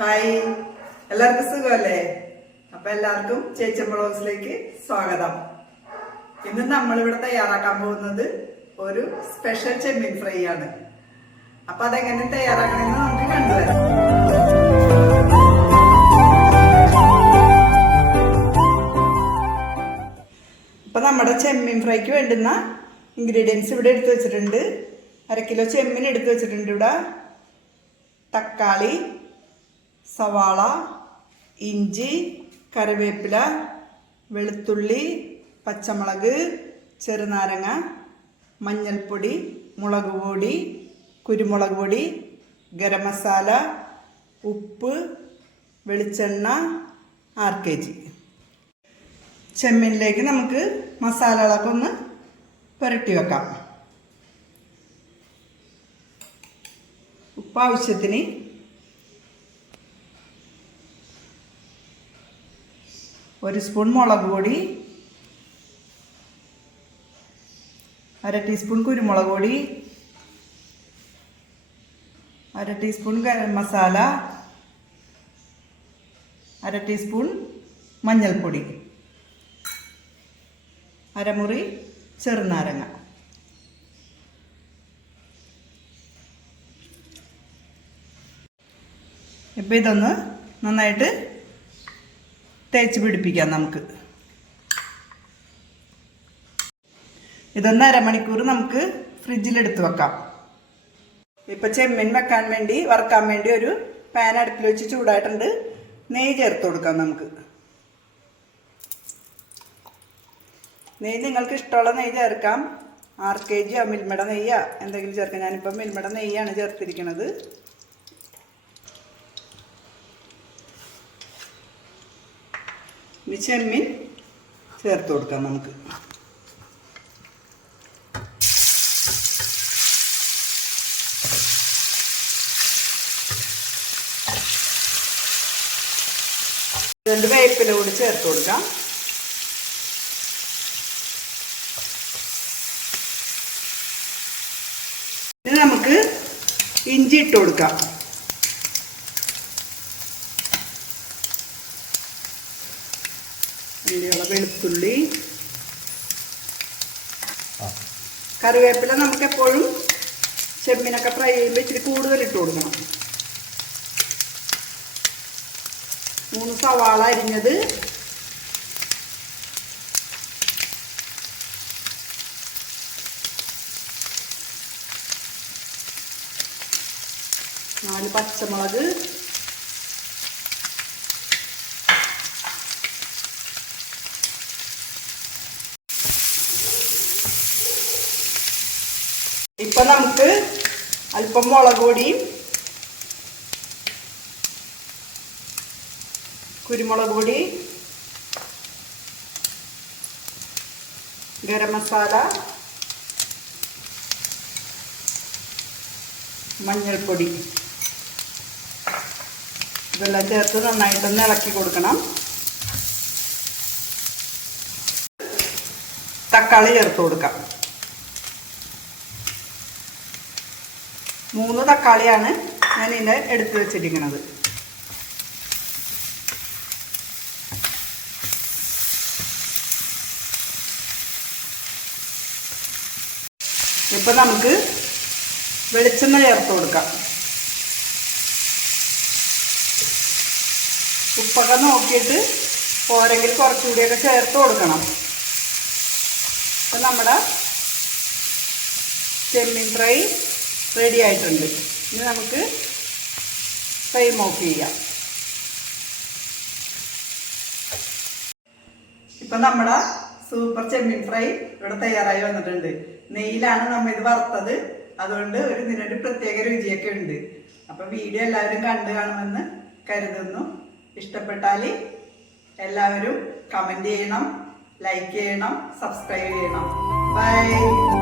Hi, എല്ലാവർക്കും സുഖമല്ലേ? അപ്പൊ എല്ലാവർക്കും ചേച്ചമ്മ ബ്ലോഗ്സിലേക്ക് സ്വാഗതം. ഇന്ന് നമ്മളിവിടെ തയ്യാറാക്കാൻ പോകുന്നത് ഒരു സ്പെഷ്യൽ ചെമ്മീൻ ഫ്രൈ ആണ്. അപ്പൊ അതെങ്ങനെ തയ്യാറാക്കണമെന്ന് നമുക്ക് കണ്ടുവരാം. അപ്പൊ നമ്മുടെ ചെമ്മീൻ ഫ്രൈക്ക് വേണ്ടുന്ന ഇൻഗ്രീഡിയൻസ് ഇവിടെ എടുത്തു വെച്ചിട്ടുണ്ട്. 1/2 കിലോ ചെമ്മീൻ എടുത്തു വെച്ചിട്ടുണ്ട്. ഇവിടെ തക്കാളി, സവാള, ഇഞ്ചി, കറിവേപ്പില, വെളുത്തുള്ളി, പച്ചമുളക്, ചെറുനാരങ്ങ, മഞ്ഞൾപ്പൊടി, മുളക് പൊടി, കുരുമുളക് പൊടി, ഗരം മസാല, ഉപ്പ്, വെളിച്ചെണ്ണ 6 kg. ചെമ്മീനിലേക്ക് നമുക്ക് മസാലകളൊക്കെ ഒന്ന് പുരട്ടി വെക്കാം. ഉപ്പ് ആവശ്യത്തിന്, ഒരു സ്പൂൺ മുളക് പൊടി, 1/2 ടീസ്പൂൺ കുരുമുളക് പൊടി, 1/2 ടീസ്പൂൺ ഗരം മസാല, 1/2 ടീസ്പൂൺ മഞ്ഞൾപ്പൊടി, അരമുറി ചെറുനാരങ്ങ. ഇപ്പം ഇതൊന്ന് നന്നായിട്ട് തേച്ച് പിടിപ്പിക്കാം. നമുക്ക് ഇതൊന്ന് അരമണിക്കൂർ നമുക്ക് ഫ്രിഡ്ജിലെടുത്ത് വെക്കാം. ഇപ്പം ചെമ്മീൻ വറുക്കാൻ വേണ്ടി ഒരു പാൻ അടുപ്പിൽ വെച്ച് ചൂടായിട്ടുണ്ട്. നെയ്യ് ചേർത്ത് കൊടുക്കാം. നമുക്ക് നെയ്യ് നിങ്ങൾക്ക് ഇഷ്ടമുള്ള നെയ്യ് ചേർക്കാം. 6 kg മിൽമയുടെ നെയ്യാ എന്തെങ്കിലും ചേർക്കാം. ഞാനിപ്പം മിൽമയുടെ നെയ്യാണ് ചേർത്തിരിക്കുന്നത്. ഇനി ചെമ്മീൻ ചേർത്ത് കൊടുക്കാം. നമുക്ക് രണ്ട് വേപ്പില കൂടി ചേർത്ത് കൊടുക്കാം. ഇനി നമുക്ക് ഇഞ്ചി ഇട്ട് കൊടുക്കാം. വെളുത്തുള്ളി, കറിവേപ്പില നമുക്ക് എപ്പോഴും ചെമ്മീനൊക്കെ ഫ്രൈ ചെയ്യുമ്പോൾ ഇച്ചിരി കൂടുതൽ ഇട്ട് കൊടുക്കണം. 3 സവാള അരിഞ്ഞത്, നാല് പച്ചമുളക്, ഇപ്പൊ നമുക്ക് അല്പം മുളക് പൊടിയും കുരുമുളക് പൊടി, ഗരം മസാല, മഞ്ഞൾപ്പൊടി ഇതെല്ലാം ചേർത്ത് നന്നായിട്ടൊന്ന് ഇളക്കി കൊടുക്കണം. തക്കാളി ചേർത്ത് കൊടുക്കാം. 3 തക്കാളിയാണ് ഞാൻ ഇതിൻ്റെ എടുത്ത് വെച്ചിരിക്കുന്നത്. ഇപ്പം നമുക്ക് വെളിച്ചെണ്ണ ചേർത്ത് കൊടുക്കാം. ഉപ്പൊക്കെ നോക്കിയിട്ട് പോരെങ്കിൽ കുറച്ചുകൂടിയൊക്കെ ചേർത്ത് കൊടുക്കണം. അപ്പം നമ്മുടെ ചെമ്മീൻ ഫ്രൈ റെഡി ആയിട്ടുണ്ട്. ഇനി നമുക്ക് ഫ്ലെയിം ഓഫ് ചെയ്യാം. ഇപ്പം നമ്മുടെ സൂപ്പർ ചെമ്മീൻ ഫ്രൈ ഇവിടെ തയ്യാറായി വന്നിട്ടുണ്ട്. നെയ്യിലാണ് നമ്മൾ ഇത് വറുത്തത്. അതുകൊണ്ട് ഇതിനൊരു പ്രത്യേക രുചിയൊക്കെ ഉണ്ട്. അപ്പം വീഡിയോ എല്ലാവരും കണ്ടു കാണുമെന്ന് കരുതുന്നു. ഇഷ്ടപ്പെട്ടാൽ എല്ലാവരും കമൻറ്റ് ചെയ്യണം, ലൈക്ക് ചെയ്യണം, സബ്സ്ക്രൈബ് ചെയ്യണം. ബൈ.